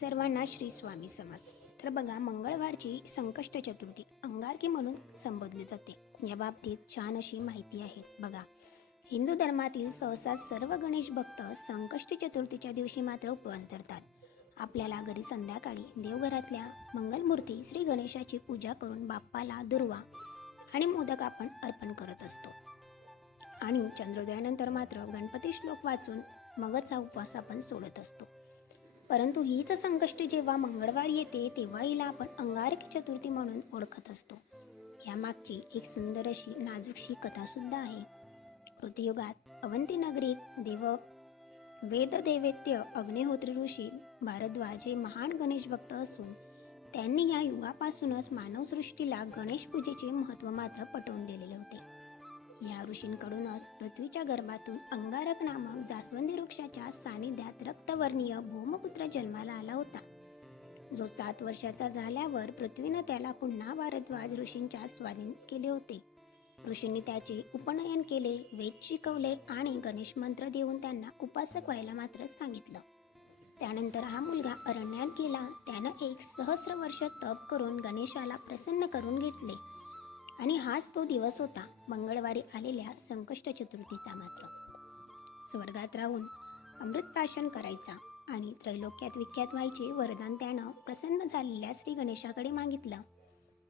सर्वांना श्री स्वामी समर्थ. तर बघा, मंगळवारची संकष्ट चतुर्थी अंगारकी म्हणून संबोधली जाते. या बाबतीत छान अशी माहिती आहे. बघा, हिंदू धर्मातील सहसा सर्व गणेश भक्त संकष्टी चतुर्थीच्या दिवशी मात्र उपवास धरतात. आपल्याला घरी संध्याकाळी देवघरातल्या मंगलमूर्ती श्री गणेशाची पूजा करून बाप्पाला दुर्वा आणि मोदक आपण अर्पण करत असतो. आणि चंद्रोदयानंतर मात्र गणपती श्लोक वाचून मगच हा उपवास आपण सोडत असतो. परंतु हीच संकष्टी जेव्हा मंगळवार येते तेव्हा हिला आपण अंगारकी चतुर्थी म्हणून ओळखत असतो. यामागची एक सुंदर अशी नाजूकशी कथा सुद्धा आहे. कृतयुगात अवंती नगरीत वेददैवेत्य अग्निहोत्री ऋषी भारद्वाज हे महान गणेश भक्त असून त्यांनी या युगापासूनच मानवसृष्टीला गणेश पूजेचे महत्त्व मात्र पटवून दिलेले होते. या ऋषींकडूनच पृथ्वीच्या गर्भातून अंगारक नामक जास्वंदी वृक्षाच्या सानिध्यात रक्तवर्णीय भौमपुत्र जन्माला आला होता, जो 7 वर्षाचा झाल्यावर पृथ्वीनं त्याला पुन्हा भारद्वाज ऋषींच्या स्वाधीन केले होते. ऋषींनी त्याचे उपनयन केले, वेद शिकवले आणि गणेश मंत्र देऊन त्यांना उपासक व्हायला मात्र सांगितलं. त्यानंतर हा मुलगा अरण्यात गेला. त्यानं 1 सहस्र वर्ष तप करून गणेशाला प्रसन्न करून घेतले आणि हाच तो दिवस होता, मंगळवारी आलेल्या संकष्ट चतुर्थीचा. मात्र स्वर्गात राहून अमृत प्राशन करायचा आणि त्रैलोक्यात विख्यात व्हायचे वरदान त्यानं प्रसन्न झालेल्या श्री गणेशाकडे मागितलं.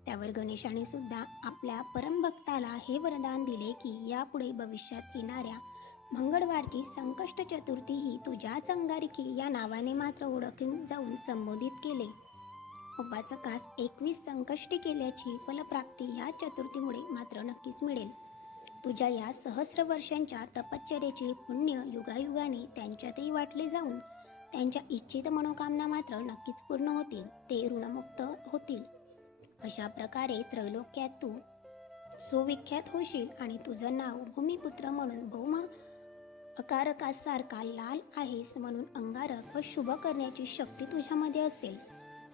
त्यावर गणेशाने सुद्धा आपल्या परमभक्ताला हे वरदान दिले की यापुढे भविष्यात येणाऱ्या मंगळवारची संकष्ट चतुर्थी ही तुझ्याच अंगारकी या नावाने मात्र ओळखून जाऊन संबोधित केले. उपासकास 21 संकष्टी केल्याची फलप्राप्ती या चतुर्थीमुळे मात्र नक्कीच मिळेल. तुझ्या या सहस्र वर्षांच्या तपश्चर्येचे पुण्य युगायुगाने त्यांच्यातही वाटले जाऊन त्यांच्या इच्छित मनोकामना मात्र नक्कीच पूर्ण होतील, ते ऋणमुक्त होतील. अशा प्रकारे त्रैलोक्यात तू सुविख्यात होशील आणि तुझं नाव भूमिपुत्र म्हणून भौम अकारकासारखा लाल आहेस म्हणून अंगारक व शुभ करण्याची शक्ती तुझ्यामध्ये असेल.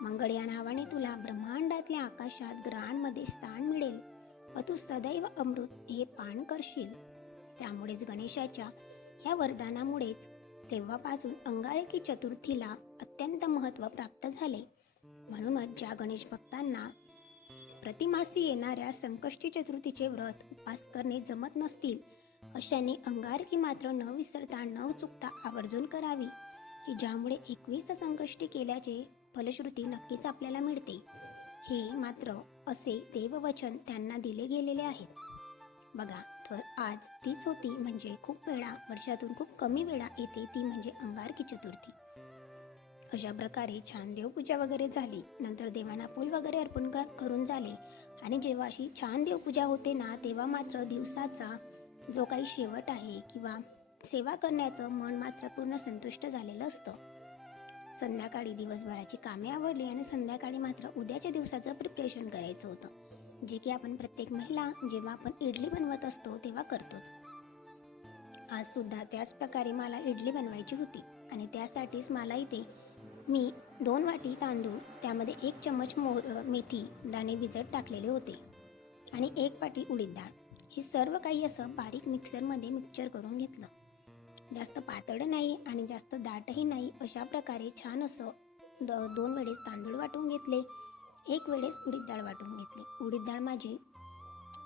मंगळ या नावाने तुला ब्रह्मांडातल्या आकाशात ग्रहांमध्ये स्थान मिळेल व तू सदैव अमृत हे पान करशील. त्यामुळेच गणेशाच्या या वरदानामुळेच तेव्हापासून अंगारकी चतुर्थीला अत्यंत महत्त्व प्राप्त झाले. म्हणूनच ज्या गणेश भक्तांना प्रतिमासी येणाऱ्या संकष्टी चतुर्थीचे व्रत उपास करणे जमत नसतील, अशांनी अंगारकी मात्र न विसरता न चुकता आवर्जून करावी, की ज्यामुळे 21 संकष्टी केल्याचे फलश्रुती नक्कीच आपल्याला मिळते. हे मात्र असे देववचन त्यांना दिले गेलेले आहे. बघा, तर आज तीच होती, म्हणजे खूप वेळा वर्षातून खूप कमी वेळा येते ती म्हणजे अंगारकी चतुर्थी. अशा प्रकारे छान देवपूजा वगैरे झाली, नंतर देवांना फूल वगैरे अर्पण करून झाले आणि जेव्हा अशी छान देवपूजा होते ना, तेव्हा मात्र दिवसाचा जो काही शेवट आहे किंवा सेवा करण्याचं मन मात्र पूर्ण संतुष्ट झालेलं असतं. संध्याकाळी दिवसभराची कामे आवरली आणि संध्याकाळी मात्र उद्याच्या दिवसाचं प्रिपरेशन करायचं होतं, जे की आपण प्रत्येक महिला जेव्हा आपण इडली बनवत असतो तेव्हा करतोच. आज सुद्धा त्याच प्रकारे मला इडली बनवायची होती आणि त्यासाठीच मला इथे मी 2 वाटी तांदूळ, त्यामध्ये 1 चम्मच मेथी दाणे भिजत टाकलेले होते आणि 1 वाटी उडीद डाळ, हे सर्व काही असं बारीक मिक्सरमध्ये मिक्सचर करून घेतलं. जास्त पातळ नाही आणि जास्त दाटही नाही, अशा प्रकारे छान असं 2 वेळेस तांदूळ वाटून घेतले, 1 वेळेस उडीद डाळ वाटून घेतली. उडीद डाळ माझी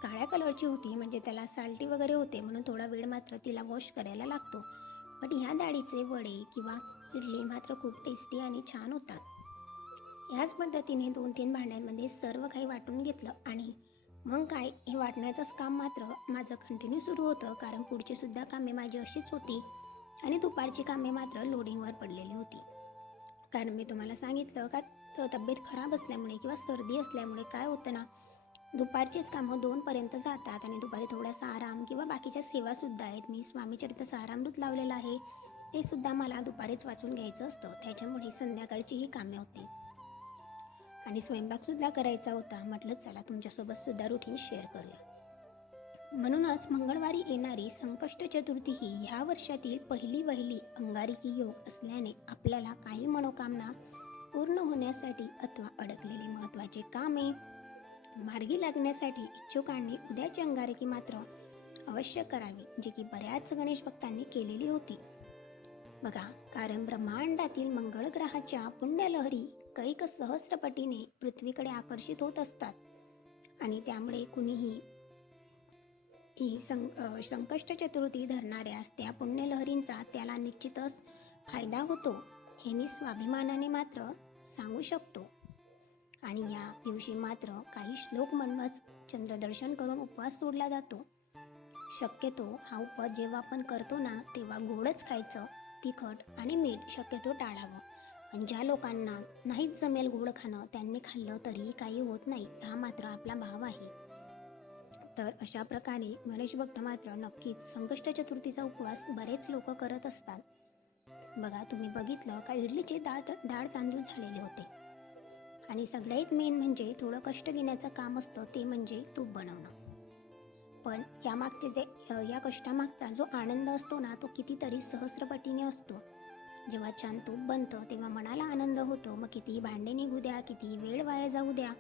काळ्या कलरची होती, म्हणजे त्याला साल्टी वगैरे होते म्हणून थोडा वेळ मात्र तिला वॉश करायला लागतो. बट ह्या डाळीचे वडे किंवा इडली मात्र खूप टेस्टी आणि छान होतात. ह्याच पद्धतीने 2-3 भांड्यांमध्ये सर्व काही वाटून घेतलं आणि मग काय, हे वाटण्याचंच काम मात्र माझं कंटिन्यू सुरू होतं, कारण पुढची सुद्धा कामे माझी अशीच होती आणि दुपारची कामे मात्र लोडिंगवर पडलेली होती. कारण मी तुम्हाला सांगितलं का तब्येत खराब असल्यामुळे किंवा सर्दी असल्यामुळे काय होतं ना, दुपारचीच कामं 2पर्यंत जातात आणि दुपारी थोडासा आराम किंवा बाकीच्या सेवासुद्धा आहेत. मी स्वामीचरित्र सारामृत लावलेलं आहे, ते सुद्धा मला दुपारीच वाचून घ्यायचं असतं, त्याच्यामुळे संध्याकाळची ही कामे होती आणि स्वयंपाकसुद्धा करायचा होता. म्हटलं चला तुमच्यासोबत सुद्धा रुटीन शेअर करूया. म्हणूनच मंगळवारी येणारी संकष्ट चतुर्थी ही ह्या वर्षातील पहिली वहिली अंगारकी योग असल्याने आपल्याला काही मनोकामना पूर्ण होण्यासाठी अथवा अडकलेली महत्त्वाचे कामे मार्गी लागण्यासाठी इच्छुकांनी उद्याची अंगारकी मात्र अवश्य करावी, जी की बऱ्याच गणेश भक्तांनी केलेली होती. बघा, कारण ब्रह्मांडातील मंगळ ग्रहाच्या पुण्यलहरी कैक सहस्रपटीने पृथ्वीकडे आकर्षित होत असतात आणि त्यामुळे कुणीही संकष्ट चतुर्थी धरणाऱ्यास त्या पुण्यलहरींचा त्याला निश्चितच फायदा होतो, हे मी स्वाभिमानाने मात्र सांगू शकतो. आणि या दिवशी मात्र काही श्लोक म्हणूनच चंद्रदर्शन करून उपवास सोडला जातो. शक्यतो हा उपवास जेव्हा आपण करतो ना, तेव्हा गोडच खायचं, तिखट आणि मीठ शक्यतो टाळावं. पण ज्या लोकांना नाहीच जमेल गोड खाणं, त्यांनी खाल्लं तरीही काही होत नाही, हा मात्र आपला भाव आहे. तर अशा प्रकारे गणेश भक्त मात्र नक्कीच संकष्ट चतुर्थीचा उपवास बरेच लोक करत असतात. बघा, तुम्ही बघितलं का इडलीचे डाळ तांदूळ झालेले होते आणि सगळ्यात मेन म्हणजे थोडं कष्ट घेण्याचं काम असतं, ते म्हणजे तूप बनवणं. पण या कष्टामागचा जो आनंद असतो ना, तो कितीतरी सहस्रपटीने असतो. जेव्हा छान तूप बनतं तेव्हा मनाला आनंद होतो. मग कितीही भांडे निघू द्या, कितीही वेळ वाया जाऊ द्या,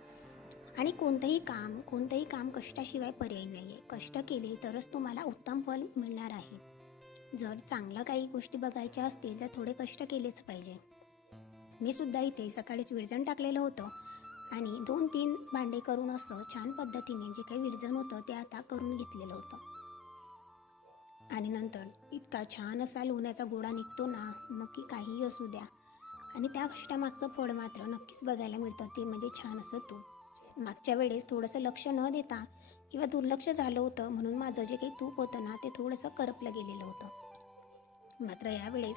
आणि कोणतंही काम कष्टाशिवाय पर्याय नाही आहे. कष्ट केले तरच तुम्हाला उत्तम फल मिळणार आहे. जर चांगलं काही गोष्टी बघायच्या असतील तर थोडे कष्ट केलेच पाहिजे. मी सुद्धा इथे सकाळीच विरजण टाकलेलं होतं आणि 2-3 भांडे करून असं छान पद्धतीने जे काही विरजण होतं ते आता करून घेतलेलं होतं. आणि नंतर इतका छान असा लोण्याचा गोळा निघतो ना, मग की काहीही असू द्या. आणि त्या कष्टामागचं फळ मात्र नक्कीच बघायला मिळतं, ते म्हणजे छान असं तूप. मागच्या वेळेस थोडंसं लक्ष न देता किंवा दुर्लक्ष झालं होतं, म्हणून माझं जे काही तूप होतं ना, ते थोडंसं करपलं गेलेलं होतं. मात्र यावेळेस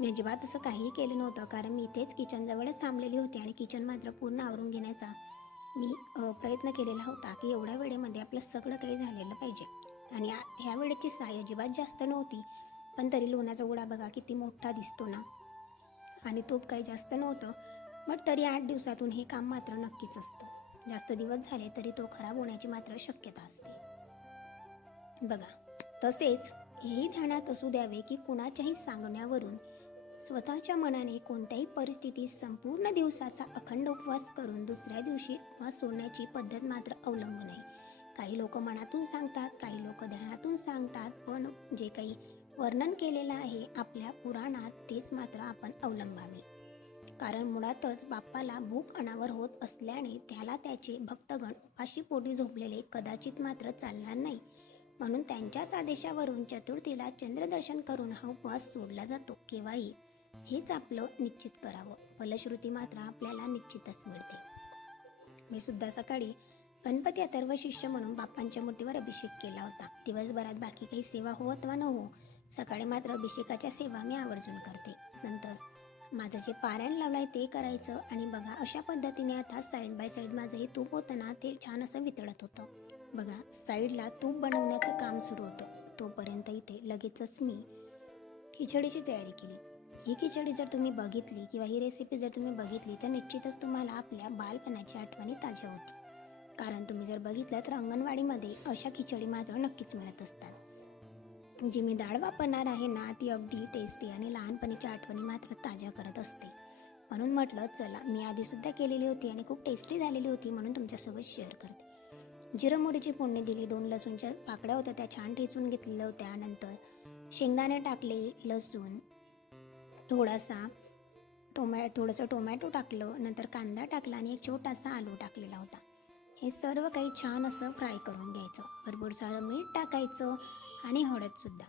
मी अजिबात असं काहीही केलं नव्हतं, कारण मी इथेच किचनजवळच थांबलेली होती आणि किचन मात्र पूर्ण आवरून घेण्याचा मी प्रयत्न केलेला होता, की एवढ्या वेळेमध्ये आपलं सगळं काही झालेलं पाहिजे. आणि ह्या वेळेची साय अजिबात जास्त नव्हती, पण तरी लोण्याचा गोळा बघा किती मोठा दिसतो ना, आणि तूप काही जास्त नव्हतं. बट तरी 8 दिवसातून हे काम मात्र नक्कीच असतं. जास्त दिवस झाले तरी तो खराब होण्याची मात्र शक्यता असते. बघा, तसेच हेही ध्यानात असू द्यावे की कुणाच्याही सांगण्यावरून स्वतःच्या मनाने कोणत्याही परिस्थितीत संपूर्ण दिवसाचा अखंड उपवास करून दुसऱ्या दिवशी उपवास सोडण्याची पद्धत मात्र अवलंबून आहे. काही लोक मनातून सांगतात, काही लोक ध्यानातून सांगतात, पण जे काही वर्णन केलेलं आहे आपल्या पुराणात तेच मात्र आपण अवलंबावे. कारण मुळातच बाप्पाला भूक अनावर होत असल्याने त्याला त्याचे भक्तगण उपाशी पोटी झोपलेले कदाचित मात्र चालणार नाही. म्हणून त्यांच्याच आदेशावरून चतुर्थीला चंद्रदर्शन करून हा उपवास सोडला जातो. केव्हाही हेच आपलं निश्चित करावं, फलश्रुती मात्र आपल्याला निश्चितच मिळते. मी सुद्धा सकाळी गणपती अथर्व शिष्य म्हणून बाप्पांच्या मूर्तीवर अभिषेक केला होता. दिवसभरात बाकी काही सेवा हो अथवा न हो, सकाळी मात्र अभिषेकाच्या सेवा मी आवर्जून करते. नंतर माझं जे पारायण लावलं आहे ते करायचं. आणि बघा, अशा पद्धतीने आता साईड बाय साईड माझं हे तूप होतं ना, ते छान असं वितळत होतं. बघा, साईडला तूप बनवण्याचं काम सुरू होतं. तोपर्यंत इथे लगेचच मी खिचडीची तयारी केली. ही खिचडी जर तुम्ही बघितली किंवा ही रेसिपी जर तुम्ही बघितली तर निश्चितच तुम्हाला आपल्या बालपणाच्या आठवणी ताज्या होतील. कारण तुम्ही जर बघितलं तर अंगणवाडीमध्ये अशा खिचडी मात्र नक्कीच मिळत असतात. जी मी डाळ वापरणार आहे ना, ती अगदी टेस्टी आणि लहानपणीच्या आठवणी मात्र ताज्या करत असते. म्हणून म्हटलं चला, मी आधीसुद्धा केलेली होती आणि खूप टेस्टी झालेली होती, म्हणून तुमच्यासोबत शेअर करते. जिरं मोहरीची फोडणी दिली, 2 लसूणच्या पाकळ्या होत्या त्या छान ठेचून घेतलेल्या होत्या. नंतर शेंगदाणे टाकले, लसूण, थोडंसं टोमॅटो टाकलं, नंतर कांदा टाकला आणि एक छोटासा आलू टाकलेला होता. हे सर्व काही छान असं फ्राय करून घ्यायचं. भरपूर सारं मीठ टाकायचं आणि हळदसुद्धा.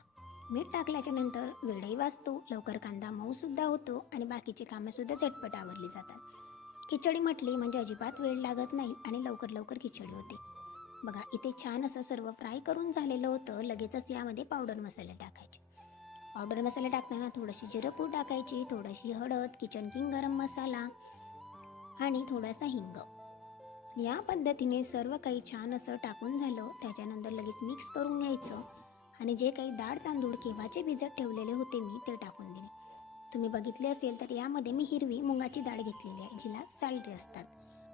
मीठ टाकल्याच्या नंतर वेळही वाचतो, लवकर कांदा मऊसुद्धा होतो आणि बाकीची कामंसुद्धा झटपट आवरली जातात. खिचडी म्हटली म्हणजे अजिबात वेळ लागत नाही आणि लवकर खिचडी होते. बघा, इथे छान असं सर्व फ्राय करून झालेलं होतं. लगेचच यामध्ये पावडर मसाले टाकायचे. पावडर मसाले टाकताना थोडीशी जिरपूड टाकायची, थोडीशी हळद, किचन किंग गरम मसाला आणि थोडासा हिंग. या पद्धतीने सर्व काही छान असं टाकून झालं. त्याच्यानंतर लगेच मिक्स करून घ्यायचं आणि जे काही डाळ तांदूळ केव्हाचे भिजत ठेवलेले होते मी ते टाकून दिले. तुम्ही बघितले असेल तर यामध्ये मी हिरवी मुगाची डाळ घेतलेली आहे, जिला सालटे असतात.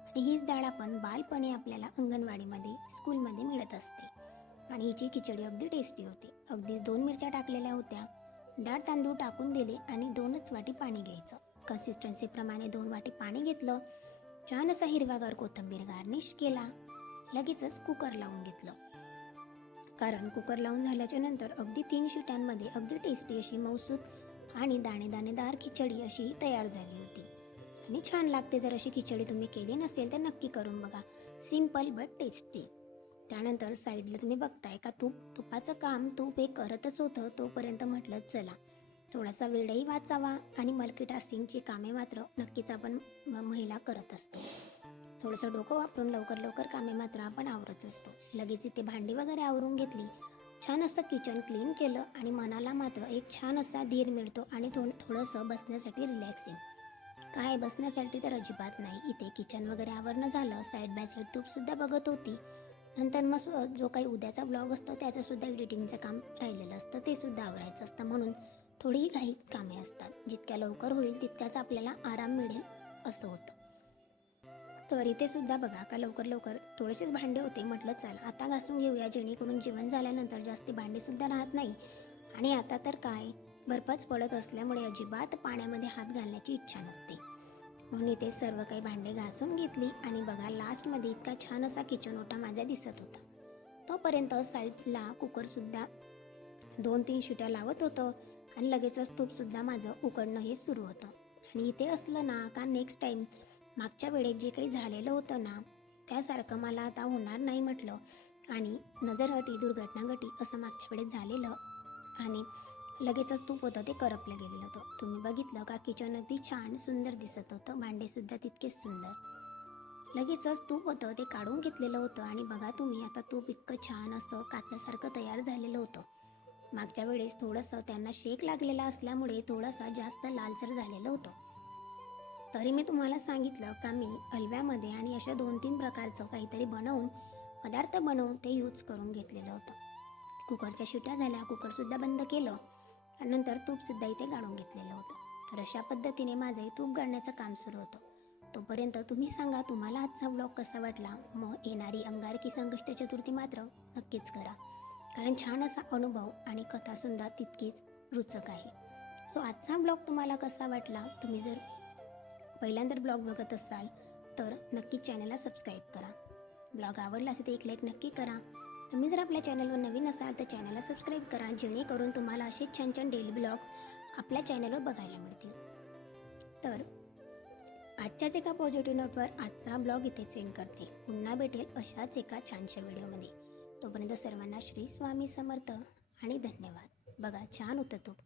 आणि हीच डाळ आपण बालपणी आपल्याला अंगणवाडीमध्ये स्कूलमध्ये मिळत असते. आणि हिची खिचडी अगदी टेस्टी होते. अगदी 2 मिरच्या टाकलेल्या होत्या, डाळ तांदूळ टाकून दिले आणि 2च वाटी पाणी घ्यायचं. कन्सिस्टन्सीप्रमाणे 2 वाटी पाणी घेतलं. छान असा हिरवागार कोथिंबीर गार्निश केला. लगेचच कुकर लावून घेतलं. कारण कुकर लावून झाल्याच्या नंतर अगदी 3 शिट्यांमध्ये अगदी टेस्टी अशी मऊसूत आणि दाणेदाणेदार खिचडी अशी तयार झाली होती. आणि छान लागते. जर अशी खिचडी तुम्ही केली नसेल तर नक्की करून बघा. Simple but tasty. त्यानंतर साईडला तुम्ही बघताय का तुपाचं काम तूप हे करतच होतं. तोपर्यंत म्हटलं चला थोडासा वेळही वाचावा आणि मल्टीटास्किंगची कामे मात्र नक्कीच आपण महिला करत असतो. थोडंसं डोकं वापरून लवकर कामे मात्र आपण आवरत असतो. लगेच इथे भांडी वगैरे आवरून घेतली. छान असं किचन क्लीन केलं आणि मनाला मात्र एक छान असा धीर मिळतो आणि थोडंसं बसण्यासाठी रिलॅक्सिंग. काय बसण्यासाठी तर अजिबात नाही. इथे किचन वगैरे आवरणं झालं. साईड बाय साईड तूपसुद्धा बघत होती. नंतर मग जो काही उद्याचा ब्लॉग असतो त्याचंसुद्धा एडिटिंगचं काम राहिलेलं असतं, ते सुद्धा आवरायचं असतं. म्हणून थोडी घाई कामे असतात. जितक्या लवकर होईल तितक्याच आपल्याला आराम मिळेल असं होतं. तर इथे सुद्धा बघा का लवकर थोडेसेच भांडे होते. म्हटलं चला आता घासून घेऊया, जेणेकरून जेवण झाल्यानंतर जास्ती भांडेसुद्धा राहत नाही. आणि आता तर काय बर्फच पडत असल्यामुळे अजिबात पाण्यामध्ये हात घालण्याची इच्छा नसते. म्हणून इथे सर्व काही भांडे घासून घेतली आणि बघा लास्टमध्ये इतका छान असा किचन ओटा माझा दिसत होता. तोपर्यंत साईडला कुकरसुद्धा 2-3 शिट्या लावत होतं आणि लगेचच तूपसुद्धा माझं उकडणं हे सुरू होतं. आणि इथे असलं ना का नेक्स्ट टाईम मागच्या वेळेत जे काही झालेलं होतं ना त्यासारखं मला आता होणार नाही म्हटलं. आणि नजरहटी दुर्घटना घटी असं मागच्या वेळेत झालेलं आणि लगेचच तूप होतं ते करपलं गेलेलं होतं. तुम्ही बघितलं का किचन अगदी छान सुंदर दिसत होतं. भांडेसुद्धा तितकेच सुंदर. लगेचच तूप होतं ते काढून घेतलेलं होतं आणि बघा तुम्ही आता तूप इतकं छान असतं काचेसारखं तयार झालेलं होतं. मागच्या वेळेस थोडंसं त्यांना शेक लागलेला असल्यामुळे थोडंसं जास्त लालसर झालेलं होतं. तरी मी तुम्हाला सांगितलं का मी हलव्यामध्ये आणि अशा 2-3 प्रकारचं काहीतरी पदार्थ बनवून ते यूज करून घेतलेलं होतं. कुकरच्या शिट्या झाल्या, कुकरसुद्धा बंद केलं आणि नंतर तूपसुद्धा इथे गाळून घेतलेलं होतं. तर अशा पद्धतीने माझंही तूप गाळण्याचं काम सुरू होतं. तोपर्यंत तुम्ही सांगा तुम्हाला आजचा ब्लॉग कसा वाटला. मग येणारी अंगारकी संकष्ट चतुर्थी मात्र नक्कीच करा, कारण छान असा अनुभव आणि कथासुद्धा तितकीच रुचक आहे. सो आजचा ब्लॉग तुम्हाला कसा वाटला. तुम्ही जर पहिल्यांदा ब्लॉग बघत असाल तर नक्की चॅनलला सबस्क्राईब करा. ब्लॉग आवडला असेल तर एक लाईक नक्की करा. तुम्ही जर आपल्या चॅनलवर नवीन असाल तर चॅनलला सबस्क्राईब करा, जेणेकरून तुम्हाला असे छान डेली ब्लॉग्स आपल्या चॅनलवर बघायला मिळतील. तर आजच्याच एका पॉझिटिव्ह नोटवर आजचा ब्लॉग इथेच एंड करते. पुन्हा भेटेल अशाच एका छानशा व्हिडिओमध्ये. तोपर्यंत सर्वांना श्री स्वामी समर्थ आणि धन्यवाद. बघा छान होतं तो.